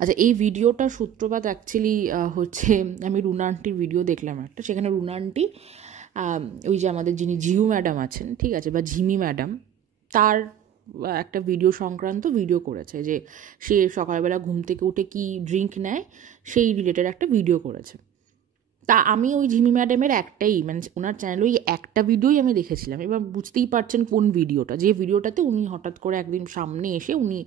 আচ্ছা, এই ভিডিওটার সূত্রপাত অ্যাকচুয়ালি হচ্ছে আমি রুনা আন্টির ভিডিও দেখলাম একটা, সেখানে রুনা আন্টি ওই যে আমাদের যিনি ঝিউ ম্যাডাম আছেন, ঠিক আছে, বা ঝিমি ম্যাডাম, তার একটা ভিডিও সংক্রান্ত ভিডিও করেছে, যে সে সকালবেলা ঘুম থেকে উঠে কি ড্রিঙ্ক নেয় সেই রিলেটেড একটা ভিডিও করেছে। তা আমি ওই ঝিমি ম্যাডামের একটাই, মানে ওনার চ্যানেলে ওই একটা ভিডিওই আমি দেখেছিলাম। এবার বুঝতেই পারছেন কোন ভিডিওটা, যে ভিডিওটাতে উনি হঠাৎ করে একদিন সামনে এসে উনি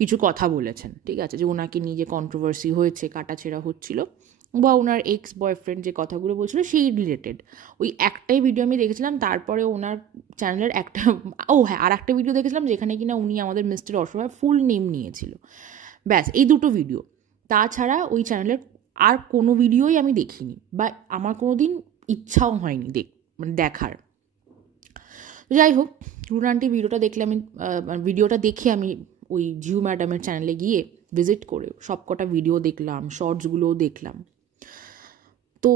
কিছু কথা বলেছেন, ঠিক আছে, যে ওনাকে নিয়ে যে কন্ট্রোভার্সি হয়েছে, কাটাছেঁড়া হচ্ছিল, বা ওনার এক্স বয়ফ্রেন্ড যে কথাগুলো বলছিল সেই রিলেটেড ওই একটাই ভিডিও আমি দেখেছিলাম। তারপরে ওনার চ্যানেলের একটা, হ্যাঁ, আর একটা ভিডিও দেখেছিলাম যেখানে কিনা উনি আমাদের মিস্টার অসহায় ফুল নেম নিয়েছিল। ব্যাস, এই দুটো ভিডিও। তাছাড়া ওই চ্যানেলের আর কোনো ভিডিওই আমি দেখিনি, বা আমার কোনো দিন ইচ্ছাও হয়নি মানে দেখার। যাই হোক, রুনা আন্টির ভিডিওটা দেখলে আমি ভিডিওটা দেখে আমি ওই জিউ ম্যাডামের চ্যানেলে গিয়ে ভিজিট করে সব কটা ভিডিও দেখলাম, শর্টসগুলোও দেখলাম। তো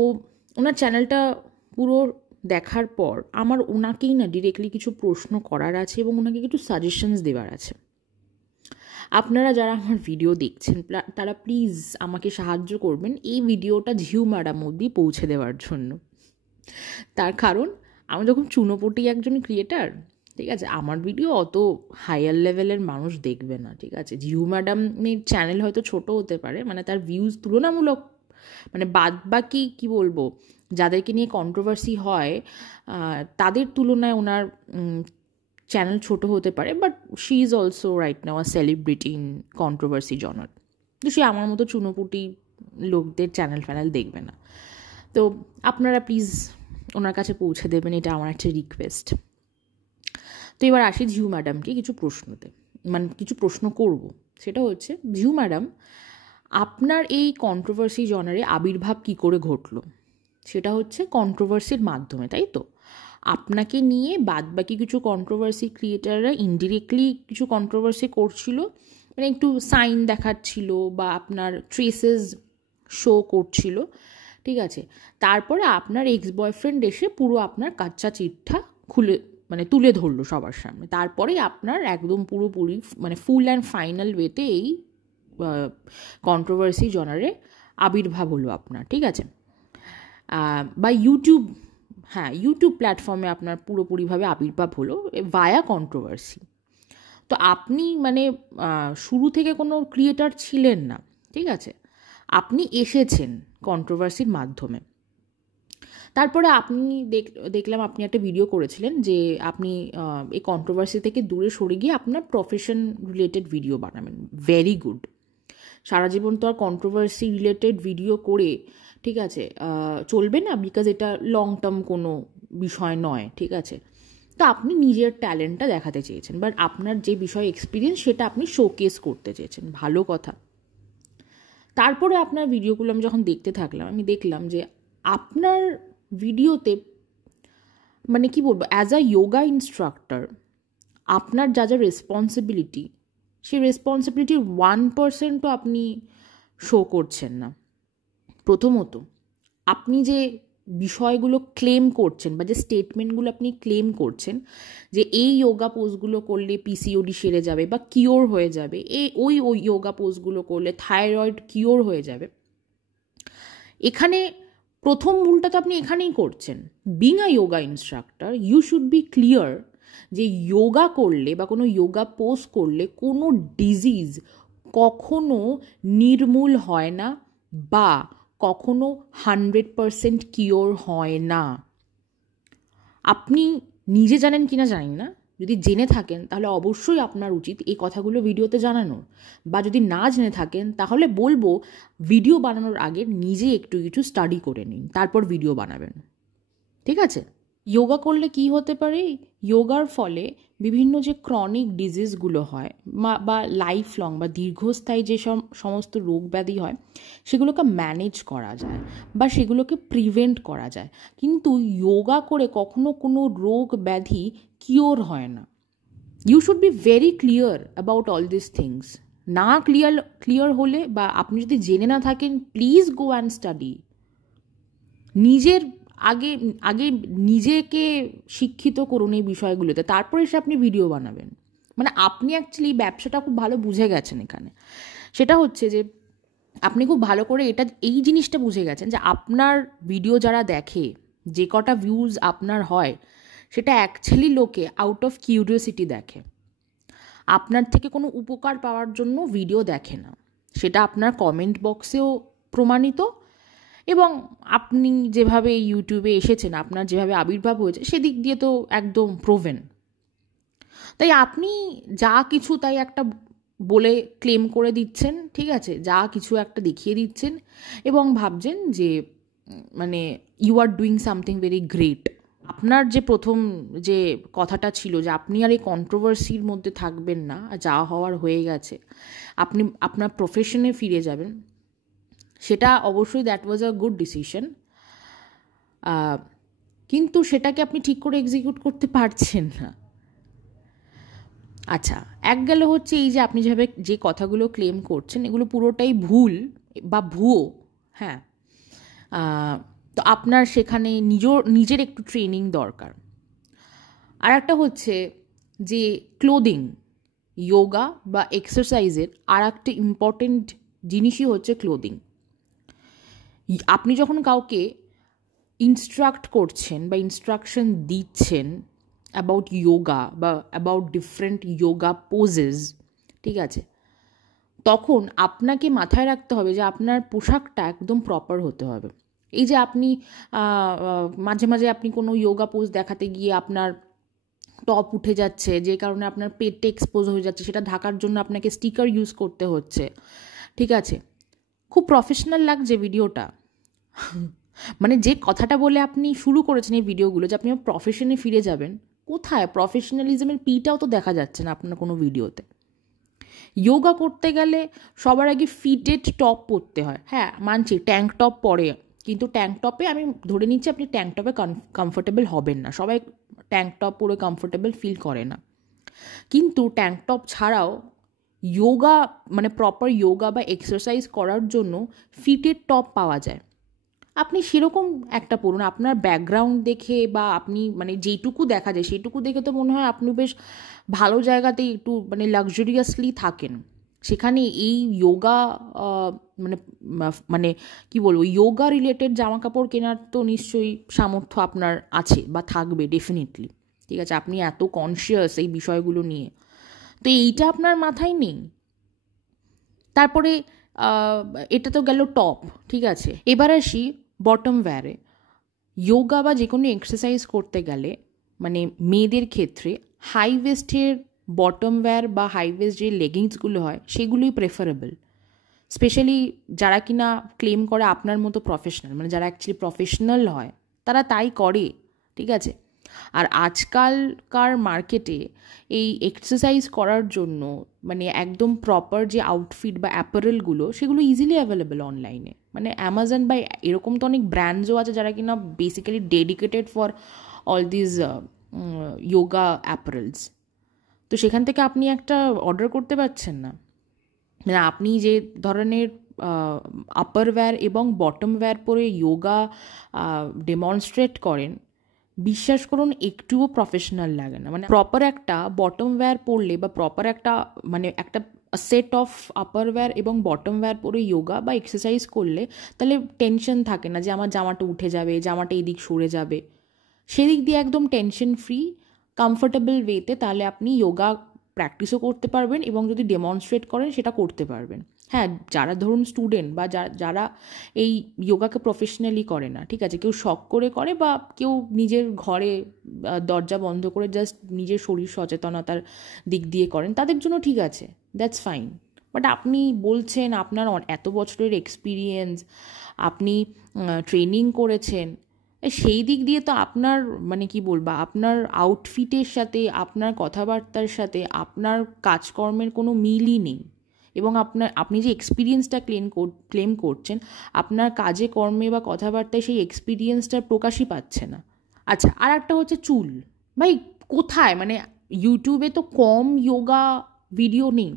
ওনার চ্যানেলটা পুরো দেখার পর আমার ওনাকেই না ডিরেক্টলি কিছু প্রশ্ন করার আছে এবং ওনাকে কিছু সাজেশনস দেওয়ার আছে। আপনারা যারা আমার ভিডিও দেখছেন তারা প্লিজ আমাকে সাহায্য করবেন এই ভিডিওটা ঝিউ ম্যাডাম অবধি পৌঁছে দেওয়ার জন্য। তার কারণ আমি যখন চুনোপটি একজন ক্রিয়েটার, ঠিক আছে, আমার ভিডিও অত হায়ার লেভেলের মানুষ দেখবে না, ঠিক আছে। ঝিউ ম্যাডামের চ্যানেল হয়তো ছোট হতে পারে, মানে তার ভিউজ তুলনামূলক, মানে বাদ বাকি কী বলবো, যাদেরকে নিয়ে কন্ট্রোভার্সি হয় তাদের তুলনায় ওনার চ্যানেল ছোট হতে পারে, but she is also right now a celebrity in controversy genre. তো সে আমার মতো চুনোপুটি লোকদের চ্যানেল ফ্যানেল দেখবে না। তো আপনারা প্লিজ ওনার কাছে পৌঁছে দেবেন, এটা আমার একটা রিকোয়েস্ট। তো এবার আসি ঝিউ ম্যাডামকে কিছু প্রশ্নতে, মানে কিছু প্রশ্ন করব। সেটা হচ্ছে, ঝিউ ম্যাডাম, আপনার এই কন্ট্রোভার্সি জনারে আবির্ভাব কী করে ঘটলো? সেটা হচ্ছে কন্ট্রোভার্সির মাধ্যমে, তাই তো? আপনাকে নিয়ে বাদবাকি কিছু কন্ট্রোভার্সি ক্রিয়েটাররা ইনডিরেক্টলি কিছু কন্ট্রোভার্সি করছিল, মানে একটু সাইন দেখাচ্ছিল বা আপনার ট্রেসেস শো করছিল, ঠিক আছে। তারপরে আপনার এক্স বয়ফ্রেন্ড এসে পুরো আপনার কাচ্চা চিট্ঠা খুলে, মানে তুলে ধরলো সবার সামনে। তারপরেই আপনার একদম পুরোপুরি, মানে ফুল অ্যান্ড ফাইনাল ওয়েতে এই কন্ট্রোভার্সি জনারে আবির্ভাব হলো আপনার, ঠিক আছে। বা ইউটিউব, হ্যাঁ, ইউটিউব প্ল্যাটফর্মে আপনার পুরোপুরিভাবে আবির্ভাব হলো ভায়া কন্ট্রোভার্সি। তো আপনি মানে শুরু থেকে কোনো ক্রিয়েটার ছিলেন না, ঠিক আছে, আপনি এসেছেন কন্ট্রোভার্সির মাধ্যমে। তারপরে আপনি দেখলাম আপনি একটা ভিডিও করেছিলেন যে আপনি এই কন্ট্রোভার্সি থেকে দূরে সরে গিয়ে আপনার প্রফেশন রিলেটেড ভিডিও বানাবেন। Very good. সারা জীবন তো আর কন্ট্রোভার্সি রিলেটেড ভিডিও করে, ঠিক আছে, চলবে না, বিকজ এটা লং টার্ম কোনো বিষয় নয়, ঠিক আছে। তো আপনি নিজের ট্যালেন্টটা দেখাতে চেয়েছেন, বাট আপনার যে বিষয় এক্সপিরিয়েন্স সেটা আপনি শোকেস করতে চেয়েছেন, ভালো কথা। তারপরে আপনার ভিডিওগুলো আমি যখন দেখতে থাকলাম, আমি দেখলাম যে আপনার ভিডিওতে, মানে কি বলবো, অ্যাজ আ যোগা ইনস্ট্রাক্টর আপনার যা যা রেসপন্সিবিলিটি, সেই রেসপন্সিবিলিটির 1%ও আপনি শো করছেন না। প্রথমত, আপনি যে বিষয়গুলো ক্লেম করছেন বা যে স্টেটমেন্টগুলো আপনি ক্লেম করছেন, যে এই যোগা পোজগুলো করলে পিসিওডি সেরে যাবে বা কিওর হয়ে যাবে, ওই যোগা পোজগুলো করলে থাইরয়েড কিওর হয়ে যাবে, এখানে প্রথম ভুলটা তো আপনি এখানেই করছেন। Being a yoga instructor, you should be clear যে যোগা করলে বা কোনো যোগা পোজ করলে কোনো ডিজিজ কখনো নির্মূল হয় না বা কখনো 100% কিওর হয় না। আপনি নিজে জানেন কিনা জানি না, যদি জেনে থাকেন তাহলে অবশ্যই আপনার উচিত এই কথাগুলো ভিডিওতে জানানোর, বা যদি না জেনে থাকেন তাহলে বলবো ভিডিও বানানোর আগে নিজে একটু কিছু স্টাডি করে নিন, তারপর ভিডিও বানাবেন, ঠিক আছে। যোগা করলে কি হতে পারে? যোগার ফলে বিভিন্ন যে ক্রনিক ডিজিজগুলো হয় বা লাইফ লং বা দীর্ঘস্থায়ী যে সমস্ত রোগ ব্যাধি হয়, সেগুলোকে ম্যানেজ করা যায় বা সেগুলোকে প্রিভেন্ট করা যায়। কিন্তু যোগা করে কখনো কোনো রোগ ব্যাধি কিওর হয় না। You should be very clear about all this things. না ক্লিয়ার হলে বা আপনি যদি জেনে না থাকেন, প্লিজ গো অ্যান্ড স্টাডি। নিজের আগে আগে নিজেকে শিক্ষিত করুন এই বিষয়গুলোতে, তারপরে এসে আপনি ভিডিও বানাবেন। মানে আপনি অ্যাকচুয়ালি ব্যবসাটা খুব ভালো বুঝে গেছেন এখানে। সেটা হচ্ছে যে আপনি খুব ভালো করে এই জিনিসটা বুঝে গেছেন যে আপনার ভিডিও যারা দেখে, যে কটা ভিউজ আপনার হয়, সেটা অ্যাকচুয়ালি লোকে আউট অফ কিউরিওসিটি দেখে, আপনার থেকে কোনো উপকার পাওয়ার জন্য ভিডিও দেখে না। সেটা আপনার কমেন্ট বক্সেও প্রমাণিত, এবং আপনি যেভাবে ইউটিউবে এসেছেন, আপনার যেভাবে আবির্ভাব হয়েছে, সেদিক দিয়ে তো একদম প্রোভেন। তাই আপনি যা কিছু তাই একটা বলে ক্লেম করে দিচ্ছেন, ঠিক আছে, যা কিছু একটা দেখিয়ে দিচ্ছেন, এবং ভাবছেন যে মানে you are doing something very great. আপনার যে প্রথম যে কথাটা ছিল যে আপনি আর এই কন্ট্রোভার্সির মধ্যে থাকবেন না, যা হওয়ার হয়ে গেছে, আপনি আপনার প্রফেশনে ফিরে যাবেন, সেটা অবশ্যই that was a good decision. কিন্তু সেটাকে আপনি ঠিক করে এক্সিকিউট করতে পারছেন না। আচ্ছা, এক গেল হচ্ছে এই যে আপনি যেভাবে যে কথাগুলো ক্লেম করছেন, এগুলো পুরোটাই ভুল বা ভুয়ো। হ্যাঁ, তো আপনার সেখানে নিজের একটু ট্রেনিং দরকার। আর একটা হচ্ছে যে ক্লোদিং, যোগা বা এক্সারসাইজের আর একটা ইম্পর্টেন্ট জিনিসই হচ্ছে ক্লোদিং। আপনি যখন কাউকে ইনস্ট্রাক্ট করছেন বা ইনস্ট্রাকশন দিচ্ছেন অ্যাবাউট যোগা বা অ্যাবাউট ডিফারেন্ট যোগা পোজেস, ঠিক আছে, তখন আপনাকে মাথায় রাখতে হবে যে আপনার পোশাকটা একদম প্রপার হতে হবে। এই যে আপনি মাঝে মাঝে আপনি কোনো যোগা পোজ দেখাতে গিয়ে আপনার টপ উঠে যাচ্ছে, যে কারণে আপনার পেটে এক্সপোজ হয়ে যাচ্ছে, সেটা ঢাকার জন্য আপনাকে স্টিকার ইউজ করতে হচ্ছে, ঠিক আছে, খুব প্রফেশনাল লাগছে ভিডিওটা। মানে যে কথাটা বলে আপনি শুরু করেছেন এই ভিডিওগুলো, যে আপনি প্রফেশনে ফিরে যাবেন, কোথায় প্রফেশনালিজমের পিটাও তো দেখা যাচ্ছে না আপনার কোনো ভিডিওতে। যোগা করতে গেলে সবার আগে ফিটেড টপ পরতে হয়। হ্যাঁ, মানছি ট্যাঙ্ক টপ পরে, কিন্তু ট্যাঙ্ক টপে আমি ধরে নিচ্ছি আপনি ট্যাঙ্ক টপে কমফোর্টেবল হবেন না, সবাই ট্যাঙ্ক টপ পরে কমফোর্টেবল ফিল করে না। কিন্তু ট্যাঙ্ক টপ ছাড়াও যোগা মানে প্রপার যোগা বা এক্সারসাইজ করার জন্য ফিটেড টপ পাওয়া যায়। আপনি সেরকম একটা পড়ুন, আপনার ব্যাকগ্রাউন্ড দেখে বা আপনি মানে যেইটুকু দেখা যায় সেইটুকু দেখে তো মনে হয় আপনি বেশ ভালো জায়গাতেই একটু মানে লাক্সারিয়াসলি থাকেন। সেখানে এই যোগা মানে মানে কী বলবো, যোগা রিলেটেড জামা কাপড় কেনার তো নিশ্চয়ই সামর্থ্য আপনার আছে বা থাকবে ডেফিনেটলি, ঠিক আছে, আপনি এত কনসিয়াস এই বিষয়গুলো নিয়ে, তো এইটা আপনার মাথায় নেই। তারপরে এটা তো গেল টপ, ঠিক আছে, এবার আসি বটম ওয়্যারে। যোগা বা যে কোনো এক্সারসাইজ করতে গেলে মানে মেয়েদের ক্ষেত্রে হাই ওয়েস্টের বটম ওয়্যার বা হাই ওয়েস্ট যে লেগিংসগুলো হয় সেগুলোই প্রেফারেবল। স্পেশালি যারা কিনা ক্লেম করে আপনার মতো প্রফেশনাল, মানে যারা অ্যাকচুয়ালি প্রফেশনাল হয়, তারা তাই করে, ঠিক আছে। আর আজকালকার মার্কেটে এই এক্সারসাইজ করার জন্য মানে একদম প্রপার যে আউটফিট বা অ্যাপারেলগুলো, সেগুলো ইজিলি অ্যাভেলেবেল অনলাইনে। মানে অ্যামাজন বা এরকম তো অনেক ব্র্যান্ডসও আছে যারা কিনা basically dedicated for all these yoga apparels. তো সেখান থেকে আপনি একটা অর্ডার করতে পারছেন না, মানে আপনি যে ধরনের আপার ওয়্যার এবং বটম ওয়্যার পরে যোগা ডেমনস্ট্রেট করেন, বিশ্বাস করুন একটুও প্রফেশনাল লাগে না। মানে প্রপার একটা বটম ওয়্যার পরলে বা প্রপার একটা মানে একটা সেট অফ আপার ওয়্যার এবং বটম ওয়্যার পরে যোগা বা এক্সারসাইজ করলে তাহলে টেনশন থাকে না যে আমার জামাটা উঠে যাবে, জামাটা এদিক সরে যাবে, সেদিক দিয়ে একদম টেনশন ফ্রি কমফোর্টেবল ওয়েতে তাহলে আপনি যোগা প্র্যাকটিসও করতে পারবেন এবং যদি ডেমনস্ট্রেট করেন সেটা করতে পারবেন। হ্যাঁ, যারা ধরুন স্টুডেন্ট বা যারা এই যোগাকে প্রফেশনালি করে না, ঠিক আছে, কেউ শখ করে করে বা কেউ নিজের ঘরে দরজা বন্ধ করে জাস্ট নিজের শরীর সচেতনতার দিক দিয়ে করেন, তাদের জন্য ঠিক আছে, দ্যাটস ফাইন। বাট আপনি বলছেন আপনার এত বছরের এক্সপিরিয়েন্স, আপনি ট্রেনিং করেছেন, সেই দিক দিয়ে তো আপনার মানে কি বলবো, আপনার আউটফিটের সাথে, আপনার কথাবার্তার সাথে আপনার কাজকর্মের কোনো মিলই নেই, এবং আপনি যে এক্সপিরিয়েন্সটা ক্লেম করছেন, আপনার কাজে কর্মে বা কথাবার্তায় সেই এক্সপিরিয়েন্সটার প্রকাশই পাচ্ছে না। আচ্ছা, আর একটা হচ্ছে চুল। ভাই কোথায়, মানে ইউটিউবে তো কম যোগা ভিডিও নেই,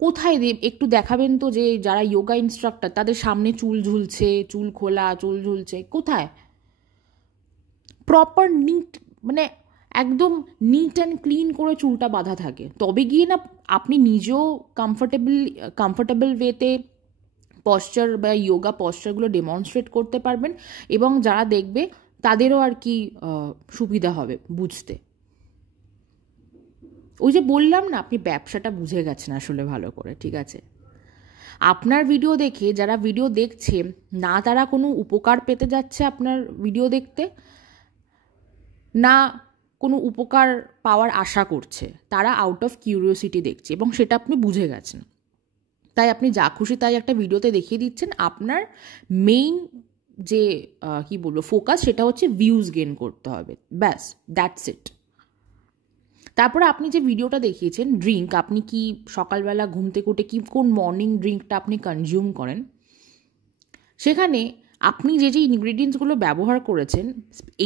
কোথায় একটু দেখাবেন তো যে যারা যোগা ইনস্ট্রাক্টর তাদের সামনে চুল ঝুলছে, চুল খোলা চুল ঝুলছে, কোথায় প্রপার নিট, মানে একদম নিট অ্যান্ড ক্লিন করে চুলটা বাঁধা থাকে, তবে গিয়ে না আপনি নিজেও কমফোর্টেবল ওয়েতে পশ্চার বা যোগা পশ্চারগুলো ডেমনস্ট্রেট করতে পারবেন, এবং যারা দেখবে তাদেরও আর কি সুবিধা হবে বুঝতে। ওই যে বললাম না, আপনি ব্যবসাটা বুঝে গেছেন আসলে ভালো করে, ঠিক আছে? আপনার ভিডিও দেখে যারা ভিডিও দেখছে না, তারা কোনো উপকার পেতে যাচ্ছে আপনার ভিডিও দেখতে, না কোনো উপকার পাওয়ার আশা করছে, তারা আউট অফ কিউরিওসিটি দেখছে, এবং সেটা আপনি বুঝে গেছেন। তাই আপনি যা খুশি তাই একটা ভিডিওতে দেখিয়ে দিচ্ছেন। আপনার মেইন যে কি বলবো ফোকাস, সেটা হচ্ছে ভিউজ গেইন করতে হবে, ব্যাস, দ্যাটস ইট। তারপরে আপনি যে ভিডিওটা দেখিয়েছেন ড্রিঙ্ক, আপনি কি সকালবেলা ঘুম থেকে উঠে কি কোন মর্নিং ড্রিঙ্কটা আপনি কনজিউম করেন, সেখানে আপনি যে যে ইনগ্রিডিয়েন্টসগুলো ব্যবহার করেছেন,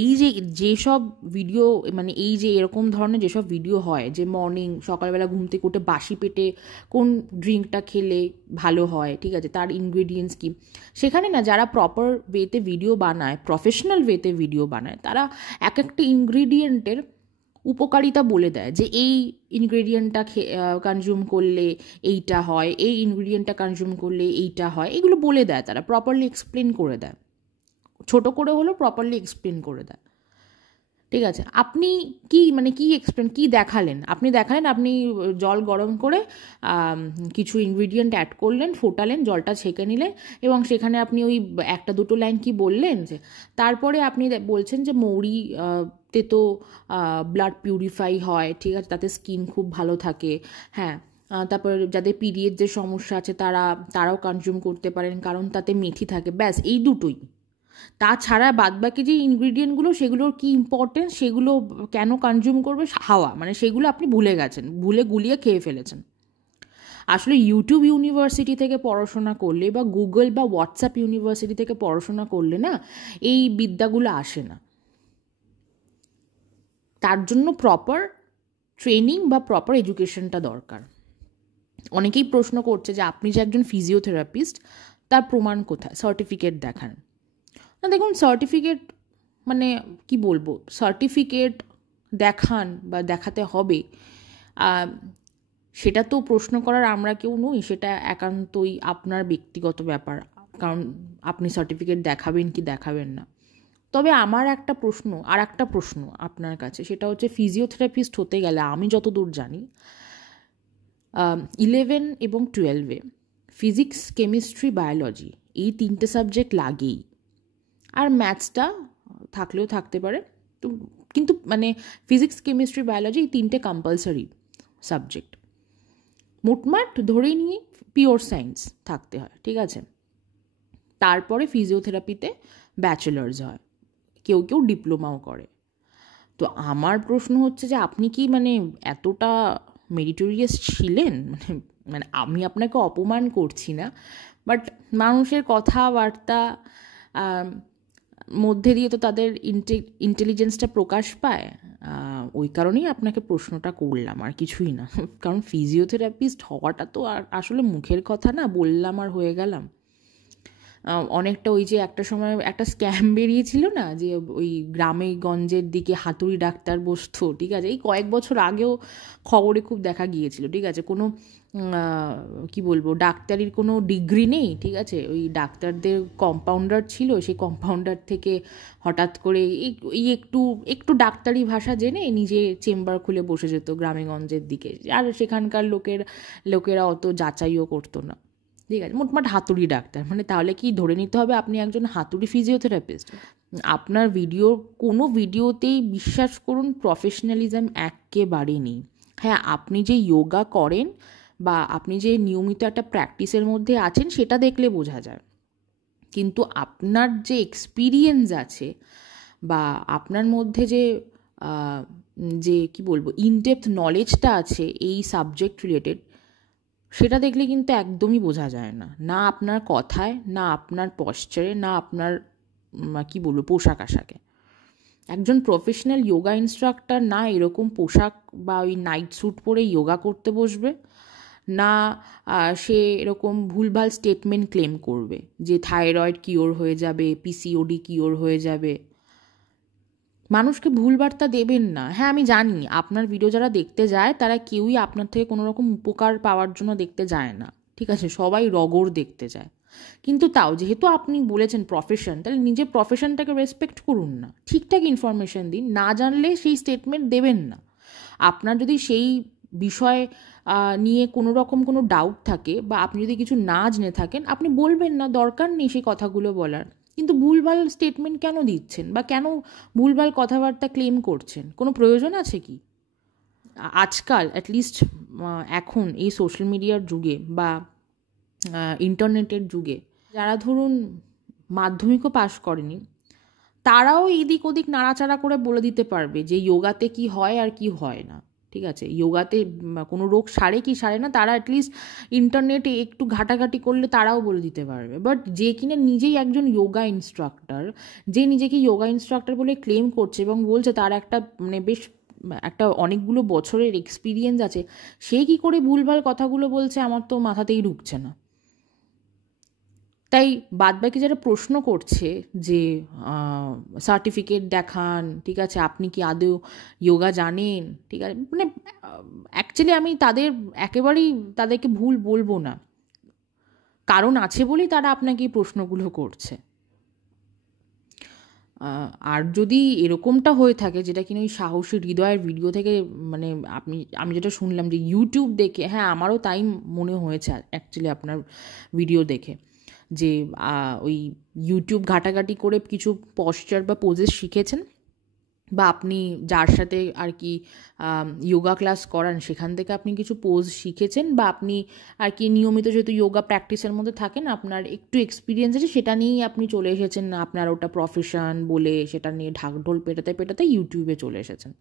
এই যে যেসব ভিডিও, মানে এই যে এরকম ধরনের যেসব ভিডিও হয় যে মর্নিং সকালবেলা ঘুম থেকে উঠে বাসি পেটে কোন ড্রিঙ্কটা খেলে ভালো হয়, ঠিক আছে, তার ইনগ্রিডিয়েন্টস কী, সেখানে না যারা প্রপার ওয়েতে ভিডিও বানায়, প্রফেশনাল ওয়েতে ভিডিও বানায়, তারা এক একটা ইনগ্রিডিয়েন্টের উপকারিতা বলে দেয় যে এই ইনগ্রেডিয়েন্টটা কনজিউম করলে এইটা হয়, এই ইনগ্রেডিয়েন্টটা কনজিউম করলে এইটা হয়, এগুলো বলে দেয়, তারা প্রপারলি এক্সপ্লেন করে দেয়, ছোট করে হলেও প্রপারলি এক্সপ্লেন করে দেয়, ঠিক আছে? আপনি কি মানে কি দেখালেন? আপনি দেখালেন আপনি জল গরম করে কিছু ইনগ্রিডিয়েন্ট অ্যাড করলেন, ফোটালেন, জলটা ছেঁকে নিলেন, এবং সেখানে আপনি ওই একটা দুটো লাইন কি বললেন, যে তারপরে আপনি বলছেন যে মৌরি তে তো ব্লাড পিউরিফাই হয়, ঠিক আছে, তাতে স্কিন খুব ভালো থাকে, হ্যাঁ, তারপর যাদের পিরিয়ডের সমস্যা আছে তারাও কনজিউম করতে পারেন, কারণ তাতে মেথি থাকে, ব্যাস এই দুটোই। তাছাড়া বাদবাকি যে ইনগ্রিডিয়েন্টগুলো, সেগুলোর কি ইম্পর্টেন্স, সেগুলো কেন কনজিউম করবে, হাওয়া, মানে সেগুলো আপনি ভুলে গেছেন, ভুলে গুলিয়ে খেয়ে ফেলেছেন। আসলে ইউটিউব ইউনিভার্সিটি থেকে পড়াশোনা করলে বা গুগল বা হোয়াটসঅ্যাপ ইউনিভার্সিটি থেকে পড়াশোনা করলে না এই বিদ্যাগুলো আসে না। তার জন্য প্রপার ট্রেনিং বা প্রপার এডুকেশনটা দরকার। অনেকেই প্রশ্ন করছে যে আপনি যে একজন ফিজিওথেরাপিস্ট, তার প্রমাণ কোথায়, সার্টিফিকেট দেখান। না দেখুন, সার্টিফিকেট মানে কি বলবো, সার্টিফিকেট দেখান বা দেখাতে হবে, সেটা তো প্রশ্ন করার আমরা কেউ নই, সেটা একান্তই আপনার ব্যক্তিগত ব্যাপার, কারণ আপনি সার্টিফিকেট দেখাবেন কি দেখাবেন না। তবে আমার একটা প্রশ্ন আপনার কাছে, সেটা হচ্ছে ফিজিওথেরাপিস্ট হতে গেলে আমি যতদূর জানি 11 এবং 12-এ ফিজিক্স, কেমিস্ট্রি, বায়োলজি এই 3টে সাবজেক্ট লাগেই, আর ম্যাথসটা থাকলেও থাকতে পারে, তো কিন্তু মানে ফিজিক্স, কেমিস্ট্রি, বায়োলজি এই 3টে কম্পালসারি সাবজেক্ট। মোটমাট ধরেই নিয়ে পিওর সায়েন্স থাকতে হয়, ঠিক আছে? তারপরে ফিজিওথেরাপিতে ব্যাচেলার্স হয়, কেউ কেউ ডিপ্লোমাও করে। তো আমার প্রশ্ন হচ্ছে যে আপনি কি মানে এতটা মেরিটোরিয়াস ছিলেন, মানে আমি আপনাকে অপমান করছি না, বাট মানুষের কথাবার্তা মধ্যে দিয়ে তো তাদের ইন্টেলিজেন্সটা প্রকাশ পায়, ওই কারণেই আপনাকে প্রশ্নটা করলাম, আর কিছুই না। কারণ ফিজিওথেরাপিস্ট হওয়াটা তো আর আসলে মুখের কথা না, বললাম আর হয়ে গেলাম। অনেকটা ওই যে একটা সময় একটা স্ক্যাম বেরিয়েছিল না, যে ওই গ্রামে গঞ্জের দিকে হাতুড়ি ডাক্তার বসতো, ঠিক আছে, এই কয়েক বছর আগেও খবরে খুব দেখা গিয়েছিল, ঠিক আছে, কোনো কি বলবো ডাক্তারির কোনো ডিগ্রি নেই, ঠিক আছে, ওই ডাক্তারদের কম্পাউন্ডার ছিল, সেই কম্পাউন্ডার থেকে হঠাৎ করে এই একটু ডাক্তারি ভাষা জেনে নিজে চেম্বার খুলে বসে যেত গ্রামেগঞ্জের দিকে, আর সেখানকার লোকেরা অত যাচাইও করতো না, ঠিক আছে, মোটমাট হাতুড়ি ডাক্তার। মানে তাহলে কি ধরে নিতে হবে আপনি একজন হাতুড়ি ফিজিওথেরাপিস্ট? আপনার কোনো ভিডিওতেই বিশ্বাস করুন প্রফেশনালিজম একেবারে নেই। হ্যাঁ, আপনি যে যোগা করেন বা আপনি যে নিয়মিত একটা প্র্যাকটিসের মধ্যে আছেন সেটা দেখলে বোঝা যায়, কিন্তু আপনার যে এক্সপিরিয়েন্স আছে বা আপনার মধ্যে যে কি বলবো ইনডেপথ নলেজটা আছে এই সাবজেক্ট রিলেটেড, সেটা দেখলে কিন্তু একদমই বোঝা যায় না, না আপনার কথায়, না আপনার পশ্চারে, না আপনার কি বলবো পোশাক আশাকে। একজন প্রফেশনাল যোগা ইনস্ট্রাক্টর না এরকম পোশাক বা ওই নাইট স্যুট পরে যোগা করতে বসবে, না সে এরকম ভুলভাল স্টেটমেন্ট ক্লেম করবে যে থাইরয়েড কিওর হয়ে যাবে, পিসিওডি কিওর হয়ে যাবে। মানুষকে ভুল বার্তা দেবেন না। হ্যাঁ, আমি জানি আপনার ভিডিও যারা দেখতে যায় তারা কেউই আপনার থেকে কোনো রকম উপকার পাওয়ার জন্য দেখতে যায় না, ঠিক আছে, সবাই রগর দেখতে যায়, কিন্তু তাও যেহেতু আপনি বলেছেন প্রফেশন, তাহলে নিজের প্রফেশনটাকে রেসপেক্ট করুন না, ঠিকঠাক ইনফরমেশন দিন। না জানলে সেই স্টেটমেন্ট দেবেন না। আপনার যদি সেই বিষয় নিয়ে কোনো রকম কোনো ডাউট থাকে বা আপনি যদি কিছু না জেনে থাকেন, আপনি বলবেন না, দরকার নেই সেই কথাগুলো বলার। কিন্তু ভুলভাল স্টেটমেন্ট কেন দিচ্ছেন বা কেন ভুলভাল কথাবার্তা ক্লেম করছেন? কোনো প্রয়োজন আছে কি? আজকাল অ্যাটলিস্ট এখন এই সোশ্যাল মিডিয়ার যুগে বা ইন্টারনেটের যুগে যারা ধরুন মাধ্যমিকও পাশ করেনি, তারাও এদিক ওদিক নাড়াচাড়া করে বলে দিতে পারবে যে যোগাতে কি হয় আর কি হয় না। ঠিক আছে, যোগাতে কোনো রোগ সারে কি সারে না, তারা অ্যাটলিস্ট ইন্টারনেটে একটু ঘাটাঘাটি করলে তারাও বলে দিতে পারবে। বাট যে কিনা নিজেই একজন যোগা ইনস্ট্রাক্টর, যে নিজেকে যোগা ইনস্ট্রাক্টর বলে ক্লেম করছে এবং বলছে তার একটা মানে বেশ একটা অনেকগুলো বছরের এক্সপিরিয়েন্স আছে, সে কি করে ভুলভাল কথাগুলো বলছে আমার তো মাথাতেই ঢুকছে না। তাই বাদবাকি যারা প্রশ্ন করছে যে সার্টিফিকেট দেখান, ঠিক আছে, আপনি কি আদৌ যোগা জানেন, ঠিক আছে, মানে অ্যাকচুয়ালি আমি একেবারেই তাদেরকে ভুল বলবো না, কারণ আছে বলেই তারা আপনাকে এই প্রশ্নগুলো করছে। আর যদি এরকমটা হয়ে থাকে, যেটা কিনা ওই সাহসী হৃদয়ের ভিডিও থেকে মানে আমি যেটা শুনলাম যে ইউটিউব দেখে, হ্যাঁ আমারও তাই মনে হয়েছে অ্যাকচুয়ালি আপনার ভিডিও দেখে, যে ওই ইউটিউব ঘাটাঘাটি করে কিছু পশ্চার বা পোজেস শিখেছেন, বা আপনি যার সাথে আর কি যোগা ক্লাস করান সেখান থেকে আপনি কিছু পোজ শিখেছেন, বা আপনি আর কি নিয়মিত যেহেতু যোগা প্র্যাকটিসের মধ্যে থাকেন, আপনার একটু এক্সপিরিয়েন্স আছে, সেটা নিয়েই আপনি চলে এসেছেন, আপনার ওটা প্রফেশন বলে সেটা নিয়ে ঢাকঢোল পেটাতে পেটাতে ইউটিউবে চলে এসেছেন।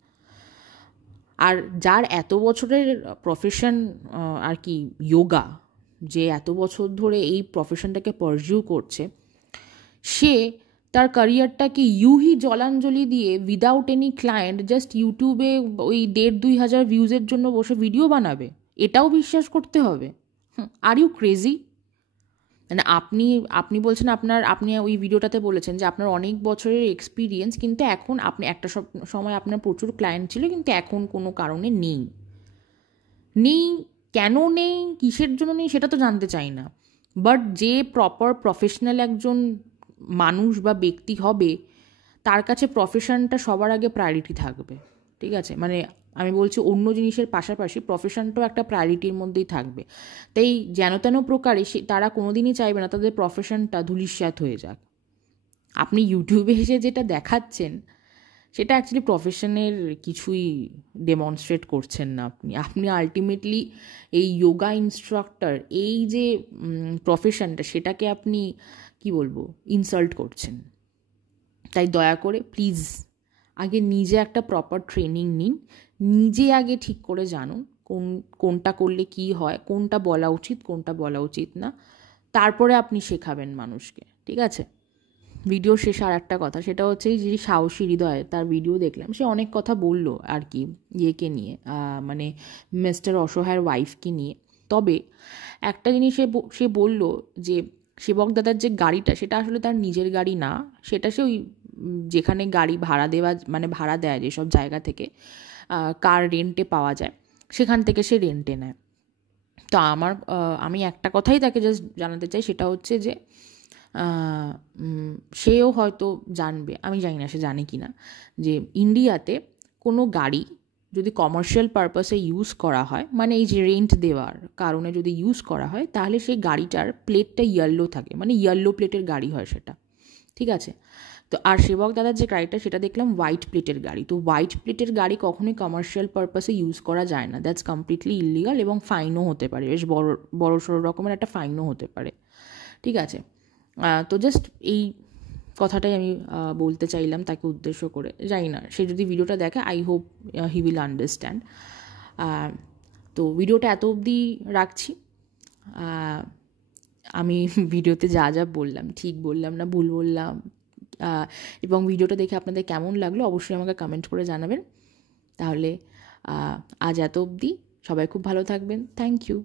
আর যার এত বছরের প্রফেশন আর কি যোগা, যে এত বছর ধরে এই প্রফেশনটাকে পারজিউ করছে, সে তার ক্যারিয়ারটাকে ইউহি জলাঞ্জলি দিয়ে উইদাউট এনি ক্লায়েন্ট জাস্ট ইউটিউবে ওই 1,500-2,000 ভিউজের জন্য বসে ভিডিও বানাবে? এটাও বিশ্বাস করতে হবে? Are you crazy? মানে আপনি বলছেন আপনি ওই ভিডিওটাতে বলেছেন যে আপনার অনেক বছরের এক্সপিরিয়েন্স, কিন্তু এখন আপনি একটা সময় আপনার প্রচুর ক্লায়েন্ট ছিল, কিন্তু এখন কোনো কারণে নেই। কেন নেই, কিসের জন্য নেই, সেটা তো জানতে চাই না। বাট যে প্রপার প্রফেশনাল একজন মানুষ বা ব্যক্তি হবে, তার কাছে প্রফেশনটা সবার আগে প্রায়োরিটি থাকবে। ঠিক আছে, মানে আমি বলছি অন্য জিনিসের পাশাপাশি প্রফেশনটাও একটা প্রায়োরিটির মধ্যেই থাকবে। তাই যেন তেন প্রকারে তারা কোনো দিনই চাইবে না তাদের প্রফেশনটা ধূলিসাৎ হয়ে যাক। আপনি ইউটিউবে এসে যেটা দেখাচ্ছেন, সেটা অ্যাকচুয়ালি প্রফেশনের কিছুই ডেমনস্ট্রেট করছেন না। আপনি আলটিমেটলি এই যোগা ইনস্ট্রাক্টর, এই যে প্রফেশনটা, সেটাকে আপনি কি বলবো, ইনসাল্ট করছেন। তাই দয়া করে প্লিজ আগে নিজে একটা প্রপার ট্রেনিং নিন, নিজে আগে ঠিক করে জানুন কোনটা করলে কি হয়, কোনটা বলা উচিত কোনটা বলা উচিত না, তারপরে আপনি শেখাবেন মানুষকে। ঠিক আছে, ভিডিও শেষে আর একটা কথা, সেটা হচ্ছে যে সাহসী হৃদয়, তার ভিডিও দেখলাম, সে অনেক কথা বললো আর কি ইয়েকে নিয়ে, মানে মিস্টার অসহায়ের ওয়াইফকে নিয়ে। তবে একটা জিনিস সে বলল যে সেবক দাদার যে গাড়িটা, সেটা আসলে তার নিজের গাড়ি না, সেটা সে ওই যেখানে গাড়ি ভাড়া দেওয়া মানে ভাড়া দেয় যেসব জায়গা থেকে কার রেন্টে পাওয়া যায়, সেখান থেকে সে রেন্টে নেয়। তো আমি একটা কথাই তাকে জাস্ট জানাতে চাই, সেটা হচ্ছে যে সেও হয়তো জানবে, আমি জানি না সে জানে কি না, যে ইন্ডিয়াতে কোনো গাড়ি যদি কমার্শিয়াল পারপাসে ইউজ করা হয়, মানে এই যে রেন্ট দেওয়ার কারণে যদি ইউজ করা হয়, তাহলে সেই গাড়িটার প্লেটটা ইয়েলো থাকে, মানে ইয়েলো প্লেটের গাড়ি হয় সেটা। ঠিক আছে, তো আর সেবক দাদার যে গাড়িটা, সেটা দেখলাম হোয়াইট প্লেটের গাড়ি। তো হোয়াইট প্লেটের গাড়ি কখনোই কমার্শিয়াল পারপাসে ইউজ করা যায় না, দ্যাটস কমপ্লিটলি ইলিগাল, এবং ফাইনও হতে পারে, বেশ বড় সড়ো রকমের একটা ফাইনও হতে পারে। ঠিক আছে, তো জাস্ট এই কথাটাই আমি বলতে চাইলাম তাকে উদ্দেশ্য করে। জানি না সে যদি ভিডিওটা দেখে, I hope he will understand. তো ভিডিওটা এত অবধি রাখছি। আমি ভিডিওতে যা যা বললাম ঠিক বললাম না ভুল বললাম, এবং ভিডিওটা দেখে আপনাদের কেমন লাগলো অবশ্যই আমাকে কমেন্ট করে জানাবেন। তাহলে আজ এত অবধি, সবাই খুব ভালো থাকবেন। Thank you.